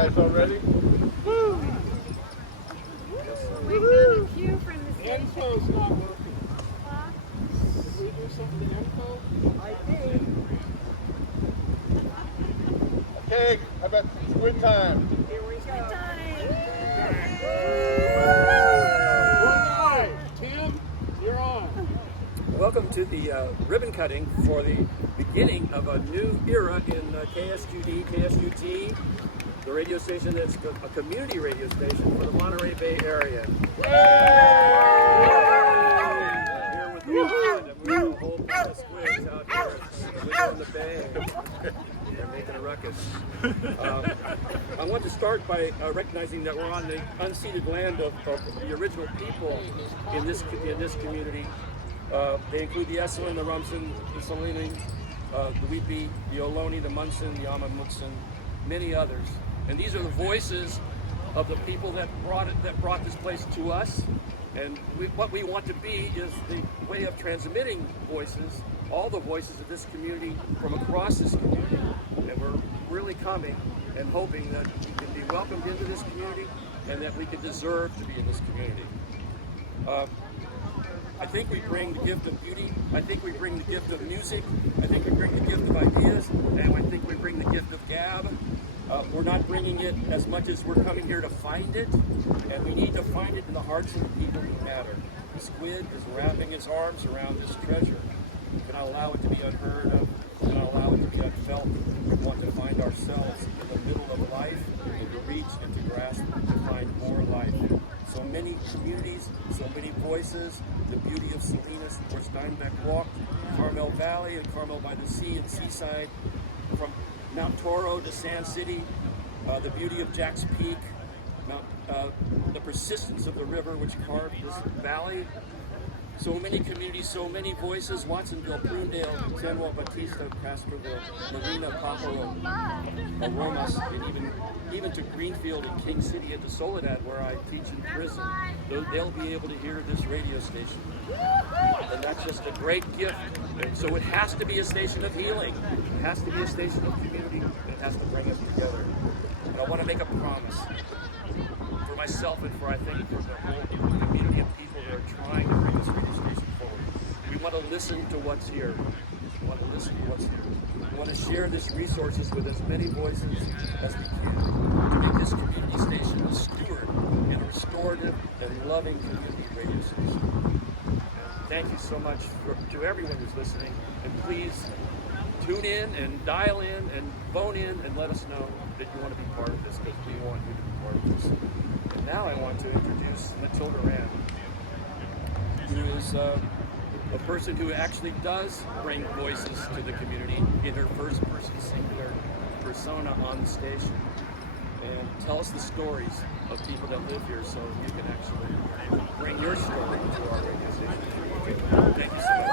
guys all ready? Woo! We've got a cue from the station. Info's not working. Did we do something to info? I think. Okay, how about squid time? Here we go. We're live. Tim, you're on. Welcome to the ribbon cutting for the beginning of a new era in Ksqd, KSQT, the radio station that's a community radio station for the Monterey Bay area. Here with the band, and we have a whole bunch of squids out here in the bay. They're making a ruckus. I want to start by recognizing that we're on the unceded land of the original people in this community. They include the Esalen, the Rumsen, the Salini, the Weepi, the Ohlone, the Munson, the Amamutsun, many others. And these are the voices of the people that brought this place to us. And what we want to be is the way of transmitting voices, all the voices of this community from across this community. And we're really coming and hoping that we can be welcomed into this community and that we can deserve to be in this community. I think we bring the gift of beauty. I think we bring the gift of music. I think we bring the gift of ideas. And I think we bring the gift of gab. We're not bringing it as much as we're coming here to find it. And we need to find it in the hearts of the people who matter. The squid is wrapping its arms around this treasure. We cannot allow it to be unheard of. We cannot allow it to be unfelt. We want to find ourselves in the middle of life and to reach and to grasp to find more life. So many communities, so many voices, the beauty of Salinas, where Steinbeck walked, Carmel Valley and Carmel by the Sea and Seaside, from Mount Toro to Sand City, the beauty of Jack's Peak, the persistence of the river which carved this valley. So many communities, so many voices, Watsonville, Prunedale, San Juan Bautista, Castroville, Marina, Pajaro, Aromas, and even to Greenfield and King City and to Soledad, where I teach in prison. They'll be able to hear this radio station. And that's just a great gift. And so it has to be a station of healing. It has to be a station of community. It has to bring us together. And I want to make a promise for myself and I think for the whole community of people who are trying to bring this radio station forward. We want to listen to what's here. We want to listen to what's here. We want to share these resources with as many voices as we can to make this community station a steward and a restorative and loving community radio station. Thank you so much to everyone who's listening, and please tune in and dial in and phone in and let us know that you want to be part of this, because we want you to be part of this. And now I want to introduce Matilda Rand, who is a person who actually does bring voices to the community in her first-person singular persona on the station, and tell us the stories of people that live here, so you can actually bring your story to our radio station. Thank you so much.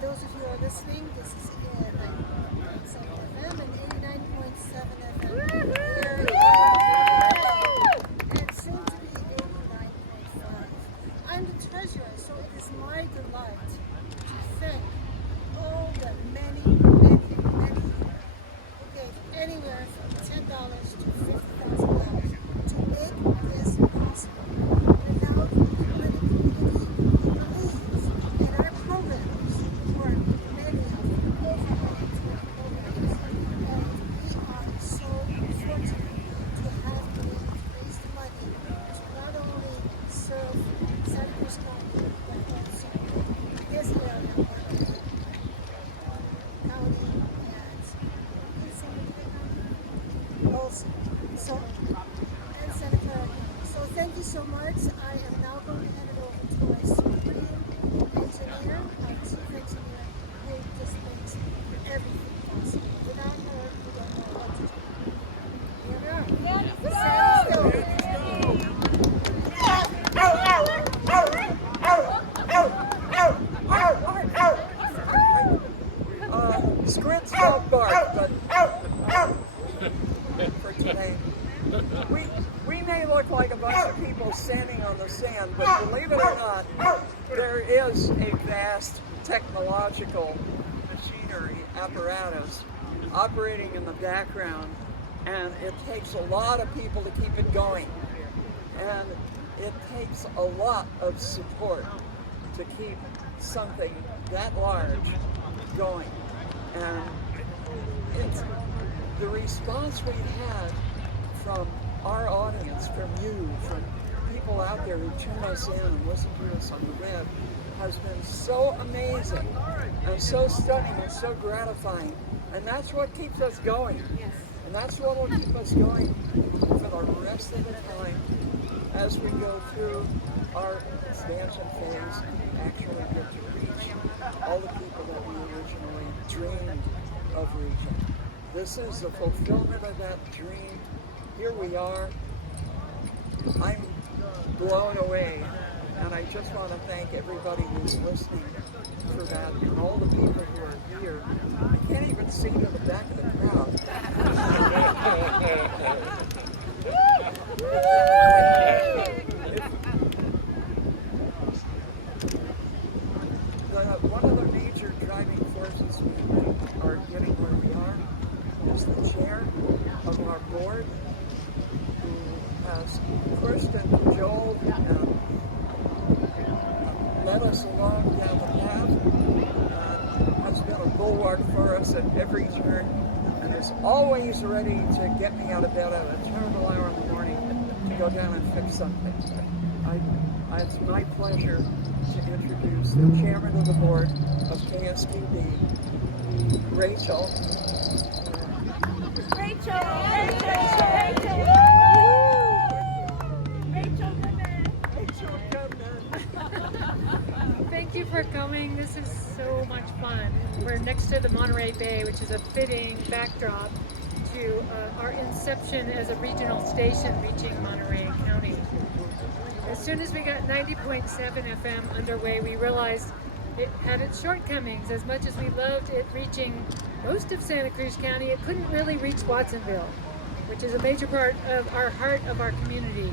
Those of you who are listening, this is FM and 89.7 FM and soon to be 89.5. I'm the treasurer, so it is my delight to thank all the many who gave anywhere from $10 to $50,000 to make this possible. Without the community who believes in our programs, for many of them overnight programs, and we are so fortunate to have been able to raise the money to not only serve Santa Cruz County, but also this area, Monterey County, and also, and Santa Clara County. So thank you so much. I am now going to hand it over to my supreme engineer, our chief engineer, who just makes everything possible. Without her, we don't know what to do. Here we are. We may look like a bunch of people standing on the sand, but believe it or not, there is a vast technological machinery apparatus operating in the background, and it takes a lot of people to keep it going. And it takes a lot of support to keep something that large going. And it's the response we've had from our audience, from you, from people out there who tune us in and listen to us on the web, has been so amazing and so stunning and so gratifying. And that's what keeps us going. Yes. And that's what will keep us going for the rest of the time as we go through our expansion phase and actually get to reach all the people that we originally dreamed of reaching. This is the fulfillment of that dream. Here we are. I'm blown away, and I just want to thank everybody who's listening for that, and all the people who are here. I can't even see to the back of the crowd. One of the major driving forces we are getting where we are is the chair of our board, who has pushed and cajoled and led us along down the path, and has been a bulwark for us at every turn, and is always ready to get me out of bed at a terrible hour in the morning to go down and fix something. It's my pleasure to introduce the chairman of the board of Ksqd, Rachel. Rachel! Thank you for coming. This is so much fun. We're next to the Monterey Bay, which is a fitting backdrop to our inception as a regional station reaching Monterey County. As soon as we got 90.7 FM underway, we realized it had its shortcomings. As much as we loved it reaching most of Santa Cruz County, it couldn't really reach Watsonville, which is a major part of our heart of our community.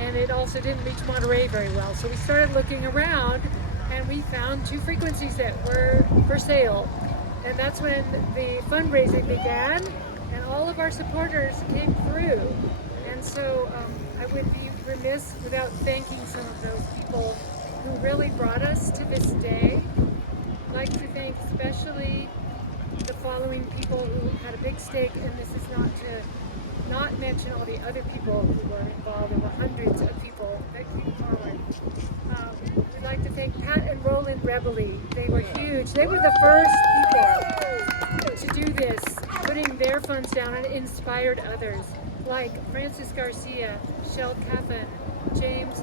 And it also didn't reach Monterey very well. So we started looking around, and we found 2 frequencies that were for sale. And that's when the fundraising began, and all of our supporters came through. And so I would be remiss without thanking some of those people who really brought us to this day. I'd like to thank especially the following people who had a big stake, and this is not to not mention all the other people who were involved. There were hundreds of people that came forward. We'd like to thank Pat and Roland Rebely. They were huge. They were the first people to do this, putting their funds down, and inspired others like Francis Garcia, Shell Caffin, James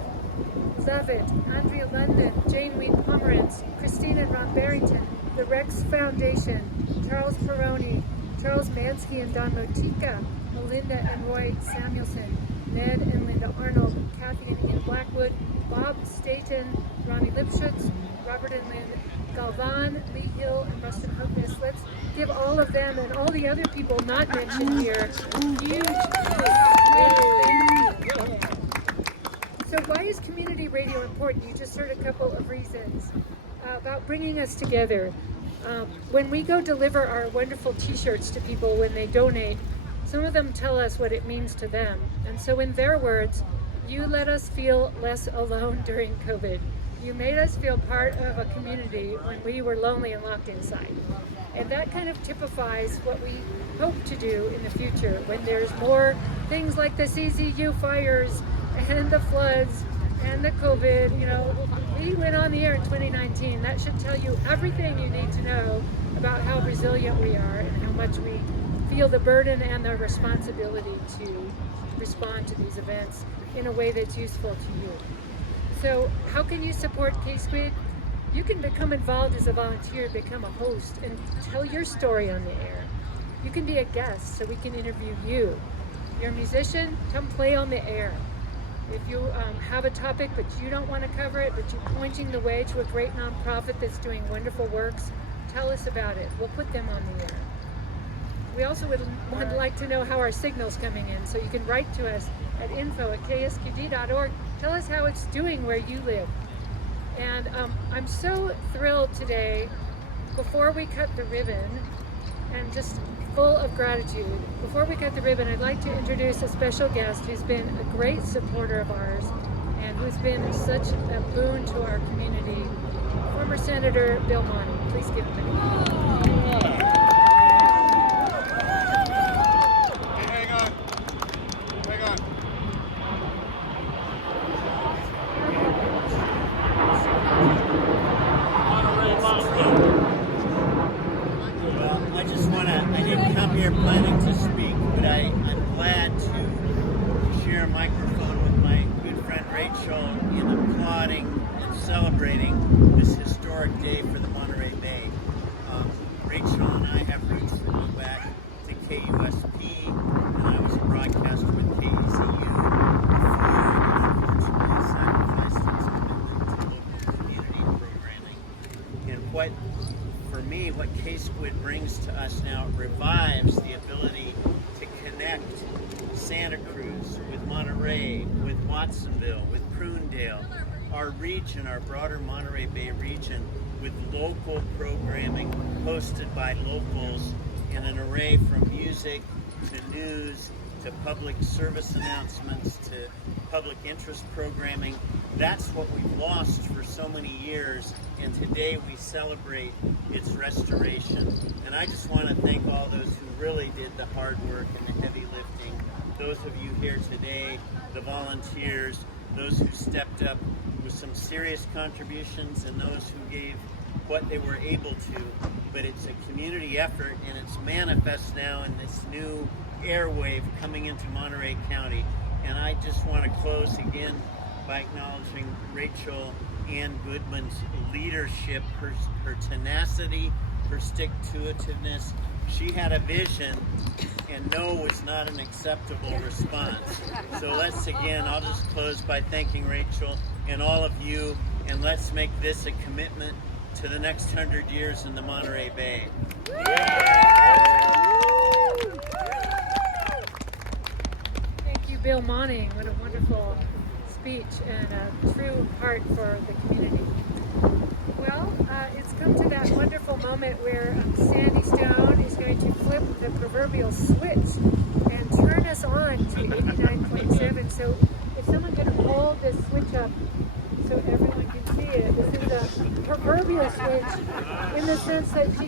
Levitt, Andrea London, Jane Wheat Pomerantz, Christina Ron Barrington, the Rex Foundation, Charles Peroni, Charles Mansky and Don Motica, Melinda and Roy Samuelson, Ned and Linda Arnold, Kathy and Ian Blackwood, Bob Staten, Ronnie Lipschutz, Robert and Lynn Galvan, Lee Hill, and Rustin Hopus. Let's give all of them and all the other people not mentioned here huge So why is community radio important? You just heard a couple of reasons about bringing us together. When we go deliver our wonderful t-shirts to people when they donate, some of them tell us what it means to them. And so in their words, you let us feel less alone during COVID. You made us feel part of a community when we were lonely and locked inside. And that kind of typifies what we hope to do in the future when there's more things like the CZU fires and the floods and the COVID. You know, we went on the air in 2019. That should tell you everything you need to know about how resilient we are and how much we feel the burden and the responsibility to respond to these events in a way that's useful to you. So how can you support Ksqd? You can become involved as a volunteer, become a host, and tell your story on the air. You can be a guest so we can interview you. You're a musician, come play on the air. If you have a topic but you don't want to cover it, but you're pointing the way to a great nonprofit that's doing wonderful works, tell us about it. We'll put them on the air. we also would like to know how our signal's coming in. So you can write to us at info@ksqd.org. Tell us how it's doing where you live. And I'm so thrilled today, before we cut the ribbon, and just full of gratitude. Before we cut the ribbon, I'd like to introduce a special guest who's been a great supporter of ours and who's been such a boon to our community, former Senator Bill Monty. Please give him a hand. Hang on. Well, I didn't come here planning to speak, but I'm glad to share a microphone with my good friend Rachel in applauding and celebrating this historic day for the Monterey Bay. Rachel and I have roots that go back to KUSP, and I was a broadcaster with KZU before, and unfortunately sacrificed its commitment to local community programming. And for me, what Ksqd brings to us now, it revives the ability to connect Santa Cruz with Monterey, with Watsonville, with Prunedale, our region, our broader Monterey Bay region, with local programming hosted by locals in an array from music to news to public service announcements to public interest programming. That's what we've lost for so many years, and today we celebrate its restoration. And I just want to thank all those who really did the hard work and the heavy lifting. Those of you here today, the volunteers, those who stepped up with some serious contributions, and those who gave what they were able to. But it's a community effort, and it's manifest now in this new airwave coming into Monterey County. And I just want to close again by acknowledging Rachel Ann Goodman's leadership, her tenacity, her stick-to-itiveness. She had a vision, and no was not an acceptable response. So I'll just close by thanking Rachel and all of you, and let's make this a commitment to the next 100 years in the Monterey Bay. Thank you, Bill Monty. What a wonderful speech and a true heart for the community. Well, it's come to that wonderful moment where Sandy Stone is going to flip the proverbial switch and turn us on to 89.7. So if someone could hold this switch up so everyone can see it. This is a proverbial switch in the sense that she